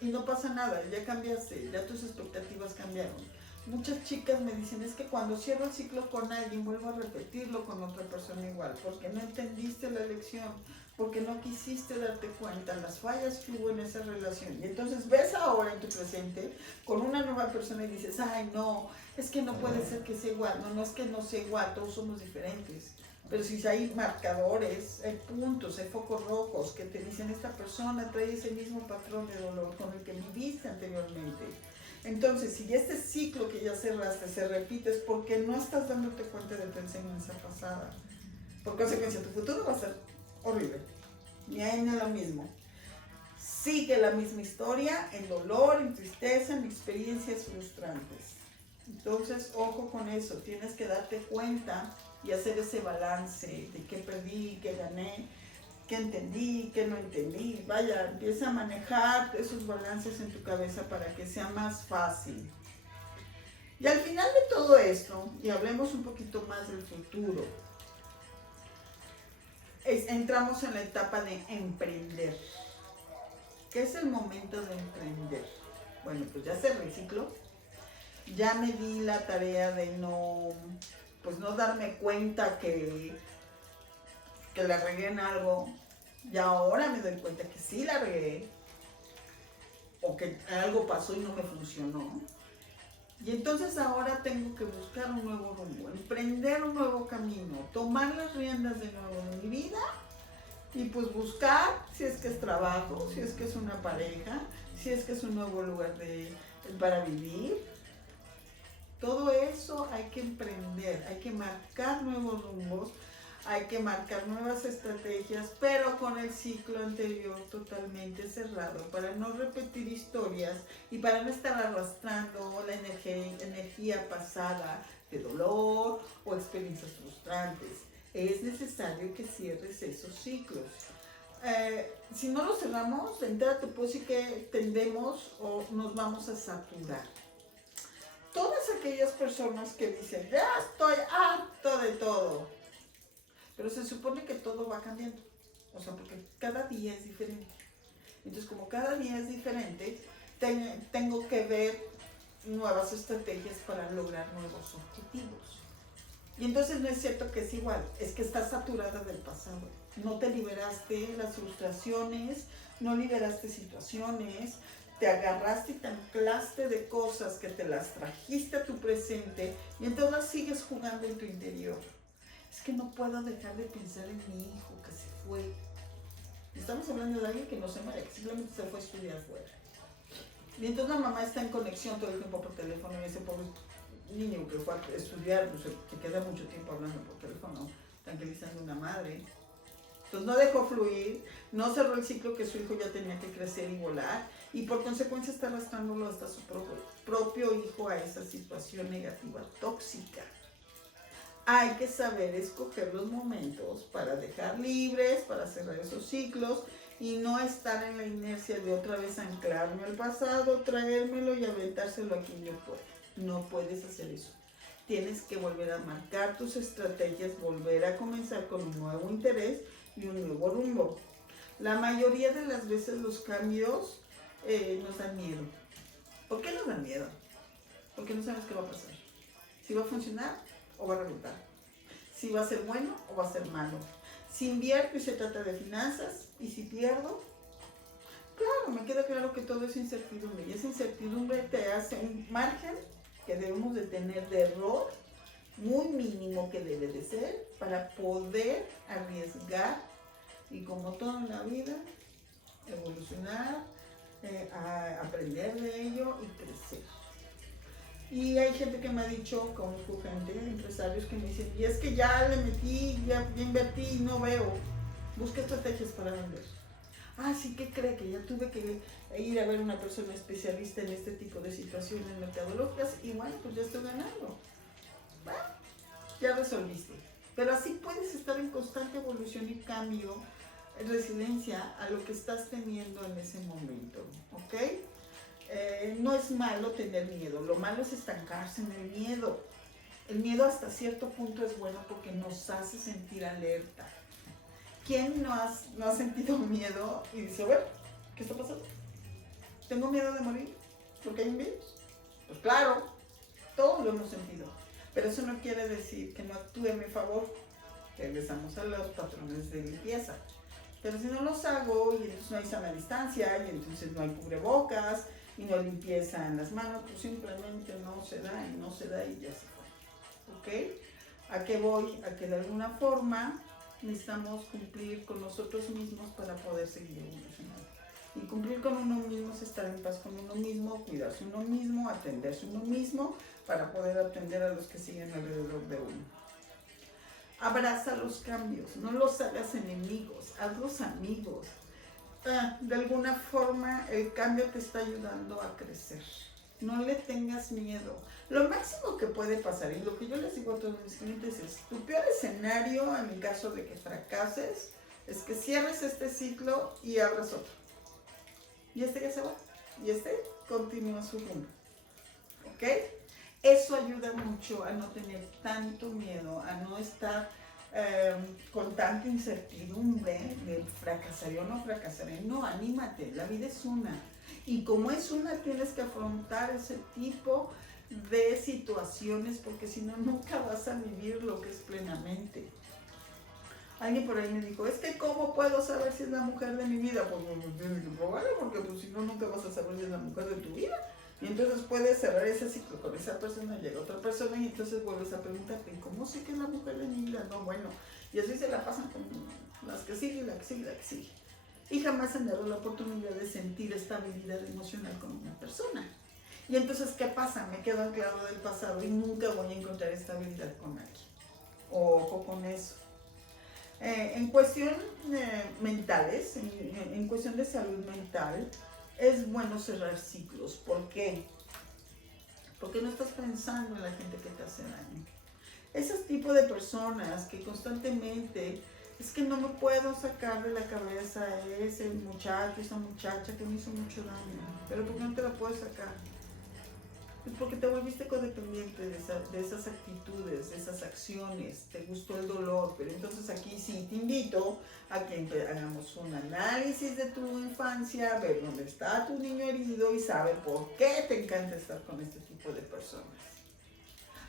y no pasa nada. Ya cambiaste, ya tus expectativas cambiaron. Muchas chicas me dicen, es que cuando cierro el ciclo con alguien, vuelvo a repetirlo con otra persona igual, porque no entendiste la lección, porque no quisiste darte cuenta las fallas que hubo en esa relación. Y entonces ves ahora en tu presente con una nueva persona y dices, ay no, es que no puede ser que sea igual. No, no es que no sea igual, todos somos diferentes. Pero si hay marcadores, hay puntos, hay focos rojos que te dicen, esta persona trae ese mismo patrón de dolor con el que viviste anteriormente. Entonces, si este ciclo que ya cerraste se repite, es porque no estás dándote cuenta de tu enseñanza pasada. Por consecuencia, tu futuro va a ser horrible. Ni hay ni lo mismo. Sigue la misma historia, en dolor, en tristeza, en experiencias frustrantes. Entonces, ojo con eso. Tienes que darte cuenta y hacer ese balance de qué perdí, qué gané, qué entendí, qué no entendí. Vaya, empieza a manejar esos balances en tu cabeza para que sea más fácil. Y al final de todo esto, y hablemos un poquito más del futuro, entramos en la etapa de emprender. ¿Qué es el momento de emprender? Bueno, pues ya cerré el ciclo, ya me di la tarea de no darme cuenta que la regué en algo, y ahora me doy cuenta que sí la regué, o que algo pasó y no me funcionó. Y entonces ahora tengo que buscar un nuevo rumbo, emprender un nuevo camino, tomar las riendas de nuevo de mi vida y pues buscar si es que es trabajo, si es que es una pareja, si es que es un nuevo lugar para vivir. Todo eso hay que emprender, hay que marcar nuevos rumbos, hay que marcar nuevas estrategias, pero con el ciclo anterior totalmente cerrado, para no repetir historias y para no estar arrastrando la energía pasada de dolor o experiencias frustrantes. Es necesario que cierres esos ciclos. Si no los cerramos, de entrada te puedo decir que tendemos o nos vamos a saturar. Todas aquellas personas que dicen, ya estoy harto de todo, pero se supone que todo va cambiando, o sea, porque cada día es diferente. Entonces, como cada día es diferente, tengo que ver nuevas estrategias para lograr nuevos objetivos. Y entonces no es cierto que es igual, es que estás saturada del pasado. No te liberaste las frustraciones, no liberaste situaciones, te agarraste y te anclaste de cosas que te las trajiste a tu presente y entonces sigues jugando en tu interior. Es que no puedo dejar de pensar en mi hijo que se fue. Estamos hablando de alguien que no se muere, que simplemente se fue a estudiar fuera. Y entonces la mamá está en conexión todo el tiempo por teléfono y ese pobre niño que fue a estudiar, pues se queda mucho tiempo hablando por teléfono, tranquilizando a una madre. Entonces no dejó fluir, no cerró el ciclo que su hijo ya tenía que crecer y volar, y por consecuencia está arrastrándolo hasta su propio hijo a esa situación negativa, tóxica. Hay que saber escoger los momentos para dejar libres, para cerrar esos ciclos y no estar en la inercia de otra vez anclarme al pasado, traérmelo y aventárselo a quien yo pueda. No puedes hacer eso. Tienes que volver a marcar tus estrategias, volver a comenzar con un nuevo interés y un nuevo rumbo. La mayoría de las veces los cambios nos dan miedo. ¿Por qué nos dan miedo? Porque no sabes qué va a pasar. Si va a funcionar o va a reventar. Si va a ser bueno o va a ser malo. Si invierto y se trata de finanzas, y si pierdo, Claro, me queda claro que todo es incertidumbre y esa incertidumbre te hace un margen que debemos de tener de error muy mínimo que debe de ser para poder arriesgar y como todo en la vida, evolucionar, aprender de ello y crecer. Y hay gente que me ha dicho, conozco gente, empresarios que me dicen, y es que ya le metí, ya invertí y no veo, busca estrategias para vender. Ah, sí, ¿qué cree? Que ya tuve que ir a ver una persona especialista en este tipo de situaciones mercadológicas y bueno, pues ya estoy ganando. Bueno, ya resolviste. Pero así puedes estar en constante evolución y cambio, resiliencia a lo que estás teniendo en ese momento, ¿ok? No es malo tener miedo, lo malo es estancarse en el miedo. El miedo hasta cierto punto es bueno porque nos hace sentir alerta. ¿Quién no ha sentido miedo y dice, bueno, ¿qué está pasando? ¿Tengo miedo de morir porque hay un virus? Pues claro, todos lo hemos sentido. Pero eso no quiere decir que no actúe a mi favor. Regresamos a los patrones de limpieza. Pero si no los hago y entonces no hay sana distancia y entonces no hay cubrebocas y no hay limpieza en las manos, pues simplemente no se da y ya se fue. ¿Ok? ¿A qué voy? A que de alguna forma necesitamos cumplir con nosotros mismos para poder seguir evolucionando. Y cumplir con uno mismo es estar en paz con uno mismo, cuidarse uno mismo, atenderse uno mismo para poder atender a los que siguen alrededor de uno. Abraza los cambios, no los hagas enemigos, hazlos amigos. De alguna forma el cambio te está ayudando a crecer. No le tengas miedo. Lo máximo que puede pasar, y lo que yo les digo a todos mis clientes es, tu peor escenario en el caso de que fracases, es que cierres este ciclo y abras otro. Y este ya se va. Y este continúa su rumbo. ¿Ok? Eso ayuda mucho a no tener tanto miedo, a no estar con tanta incertidumbre de fracasaré o no fracasaré. No, anímate, la vida es una. Y como es una, tienes que afrontar ese tipo de situaciones porque si no, nunca vas a vivir lo que es plenamente. Alguien por ahí me dijo, es que ¿cómo puedo saber si es la mujer de mi vida? Pues tienes que probarlo porque pues, si no, nunca vas a saber si es la mujer de tu vida. Y entonces puedes cerrar ese ciclo con esa persona, llega otra persona y entonces vuelves a preguntarte, ¿cómo sé que es la mujer de mi vida? No, bueno, y así se la pasan con las que sigue, la que sigue, la que sigue. Y jamás han dado la oportunidad de sentir estabilidad emocional con una persona. Y entonces, ¿qué pasa? Me quedo anclado del pasado y nunca voy a encontrar estabilidad con alguien. Ojo con eso. En cuestión mentales, en cuestión de salud mental, es bueno cerrar ciclos. ¿Por qué? Porque no estás pensando en la gente que te hace daño. Ese tipo de personas que constantemente, es que no me puedo sacar de la cabeza ese muchacho, esa muchacha que me hizo mucho daño. Pero ¿por qué no te la puedes sacar? Pues porque te volviste codependiente de esas actitudes, de esas acciones, te gustó el dolor, pero entonces aquí sí te invito a que hagamos un análisis de tu infancia, ver dónde está tu niño herido y saber por qué te encanta estar con este tipo de personas.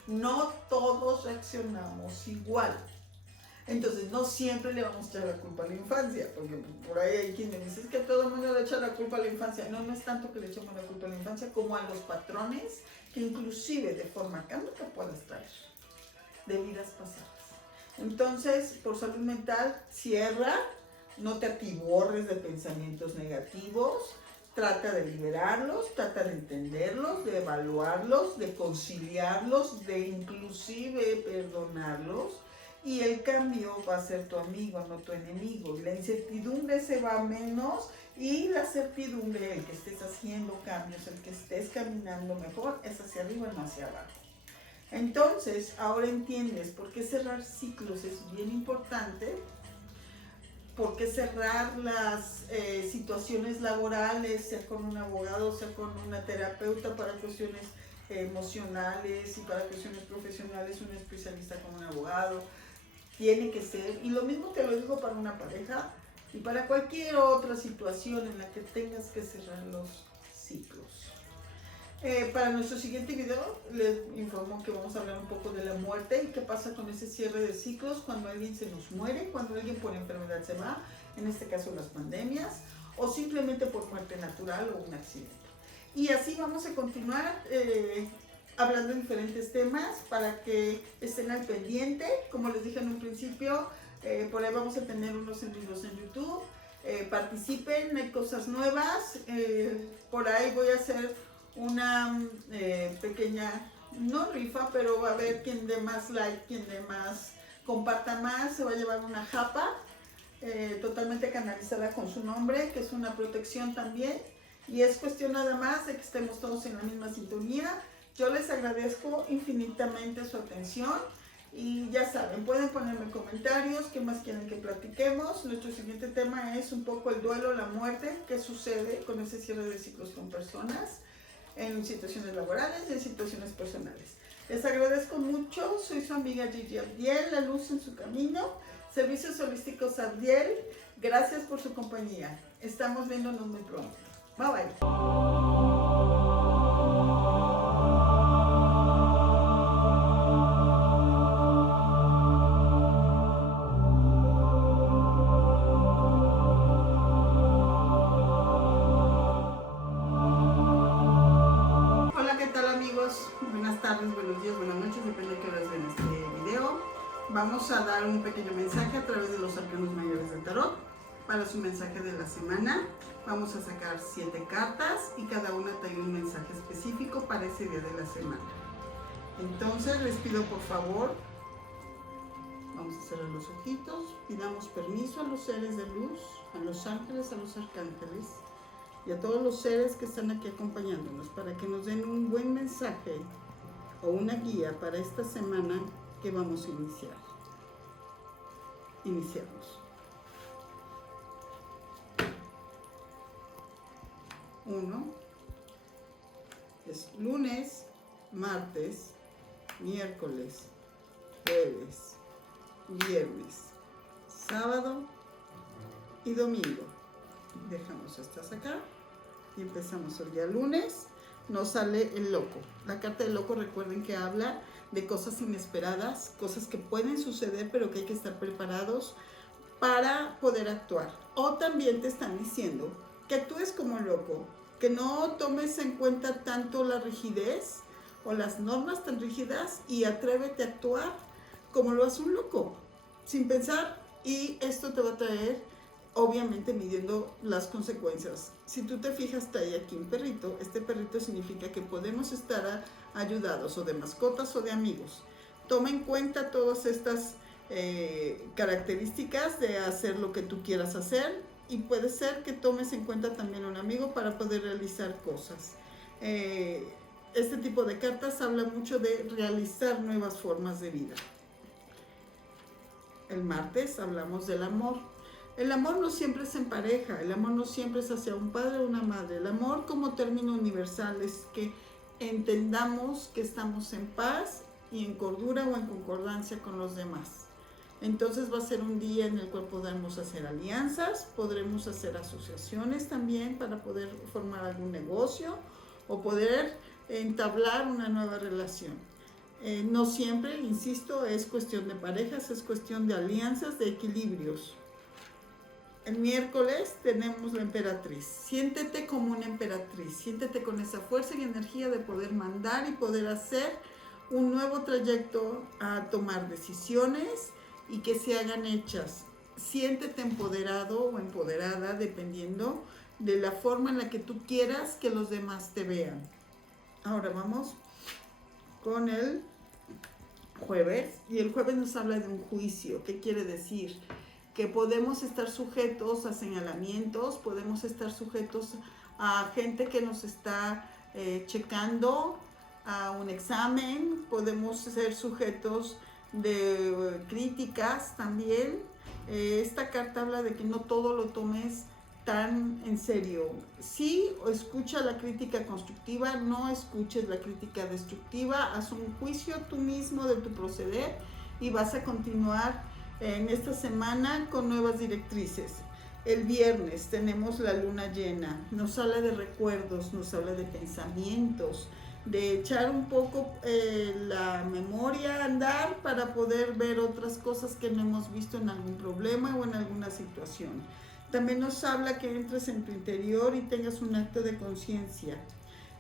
No todos reaccionamos igual. Entonces, no siempre le vamos a echar la culpa a la infancia, porque por ahí hay quien me dice, es que todo el mundo le echa la culpa a la infancia. No, no es tanto que le echemos la culpa a la infancia como a los patrones que inclusive de forma kármica puedes traer de vidas pasadas. Entonces, por salud mental, cierra, no te atiborres de pensamientos negativos, trata de liberarlos, trata de entenderlos, de evaluarlos, de conciliarlos, de inclusive perdonarlos. Y el cambio va a ser tu amigo, no tu enemigo. La incertidumbre se va a menos y la certidumbre, el que estés haciendo cambios, el que estés caminando mejor, es hacia arriba, no hacia abajo. Entonces, ahora entiendes por qué cerrar ciclos es bien importante, por qué cerrar las situaciones laborales, sea con un abogado, sea con una terapeuta para cuestiones emocionales y para cuestiones profesionales, un especialista como un abogado. Tiene que ser, y lo mismo te lo digo para una pareja y para cualquier otra situación en la que tengas que cerrar los ciclos. Para nuestro siguiente video les informo que vamos a hablar un poco de la muerte y qué pasa con ese cierre de ciclos cuando alguien se nos muere, cuando alguien por enfermedad se va, en este caso las pandemias, o simplemente por muerte natural o un accidente. Y así vamos a continuar hablando de diferentes temas para que estén al pendiente. Como les dije en un principio, por ahí vamos a tener unos en vivos en YouTube. Participen, hay cosas nuevas. Por ahí voy a hacer una pequeña, no rifa, pero va a ver quién dé más like, quién dé más, comparta más, se va a llevar una japa totalmente canalizada con su nombre, que es una protección también. Y es cuestión nada más de que estemos todos en la misma sintonía. Yo les agradezco infinitamente su atención y ya saben, pueden ponerme comentarios, qué más quieren que platiquemos. Nuestro siguiente tema es un poco el duelo, la muerte, qué sucede con ese cierre de ciclos con personas en situaciones laborales y en situaciones personales. Les agradezco mucho, soy su amiga Gigi Abdiel, la luz en su camino, Servicios Holísticos Abdiel, gracias por su compañía. Estamos viéndonos muy pronto. Bye bye. Buenas tardes, buenos días, buenas noches, depende de qué horas ven este video. Vamos a dar un pequeño mensaje a través de los arcanos mayores del tarot para su mensaje de la semana. Vamos a sacar 7 cartas y cada una trae un mensaje específico para ese día de la semana. Entonces les pido por favor, vamos a cerrar los ojitos, pidamos permiso a los seres de luz, a los ángeles, a los arcángeles y a todos los seres que están aquí acompañándonos para que nos den un buen mensaje o una guía para esta semana que vamos a iniciar. Iniciamos. 1 es lunes, martes, miércoles, jueves, viernes, sábado y domingo. Dejamos hasta acá y empezamos el día lunes. Nos sale el loco. La carta del loco, recuerden que habla de cosas inesperadas, cosas que pueden suceder pero que hay que estar preparados para poder actuar. O también te están diciendo que actúes como loco, que no tomes en cuenta tanto la rigidez o las normas tan rígidas y atrévete a actuar como lo hace un loco, sin pensar, y esto te va a traer obviamente midiendo las consecuencias. Si tú te fijas, trae aquí un perrito. Este perrito significa que podemos estar ayudados o de mascotas o de amigos. Toma en cuenta todas estas características de hacer lo que tú quieras hacer y puede ser que tomes en cuenta también un amigo para poder realizar cosas. Este tipo de cartas habla mucho de realizar nuevas formas de vida. El martes hablamos del amor. El amor no siempre es en pareja, el amor no siempre es hacia un padre o una madre. El amor como término universal es que entendamos que estamos en paz y en cordura o en concordancia con los demás. Entonces va a ser un día en el cual podremos hacer alianzas, podremos hacer asociaciones también para poder formar algún negocio o poder entablar una nueva relación. No siempre, insisto, es cuestión de parejas, es cuestión de alianzas, de equilibrios. El miércoles tenemos la emperatriz. Siéntete como una emperatriz, siéntete con esa fuerza y energía de poder mandar y poder hacer un nuevo trayecto a tomar decisiones y que se hagan hechas. Siéntete empoderado o empoderada dependiendo de la forma en la que tú quieras que los demás te vean. Ahora vamos con el jueves y el jueves nos habla de un juicio. ¿Qué quiere decir? Que podemos estar sujetos a señalamientos, podemos estar sujetos a gente que nos está checando, a un examen, podemos ser sujetos de críticas también. Esta carta habla de que no todo lo tomes tan en serio. Sí, escucha la crítica constructiva, no escuches la crítica destructiva, haz un juicio tú mismo de tu proceder y vas a continuar en esta semana con nuevas directrices. El viernes tenemos la luna llena, nos habla de recuerdos, nos habla de pensamientos, de echar un poco la memoria a andar para poder ver otras cosas que no hemos visto en algún problema o en alguna situación. También nos habla que entres en tu interior y tengas un acto de conciencia.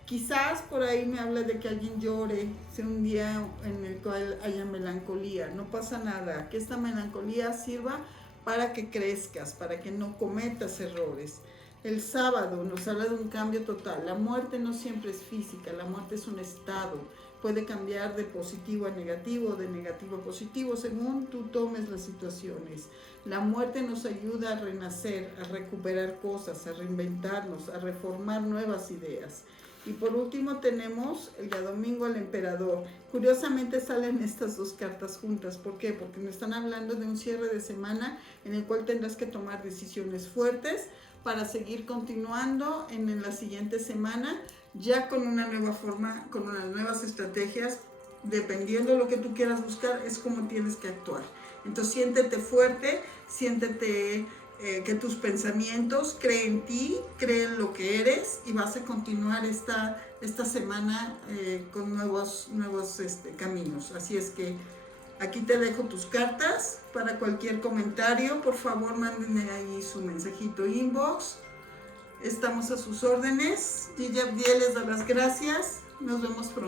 Quizás por ahí me habla de que alguien llore, sea un día en el cual haya melancolía. No pasa nada, que esta melancolía sirva para que crezcas, para que no cometas errores. El sábado nos habla de un cambio total. La muerte no siempre es física, la muerte es un estado. Puede cambiar de positivo a negativo, de negativo a positivo, según tú tomes las situaciones. La muerte nos ayuda a renacer, a recuperar cosas, a reinventarnos, a reformar nuevas ideas. Y por último tenemos el día domingo al emperador. Curiosamente salen estas dos cartas juntas. ¿Por qué? Porque me están hablando de un cierre de semana en el cual tendrás que tomar decisiones fuertes para seguir continuando en la siguiente semana, ya con una nueva forma, con unas nuevas estrategias. Dependiendo de lo que tú quieras buscar, es como tienes que actuar. Entonces siéntete fuerte, siéntete que tus pensamientos, cree en ti, cree en lo que eres y vas a continuar esta semana con nuevos caminos. Así es que aquí te dejo tus cartas. Para cualquier comentario, por favor mándenme ahí su mensajito inbox. Estamos a sus órdenes. Gigi Abdiel les da las gracias. Nos vemos pronto.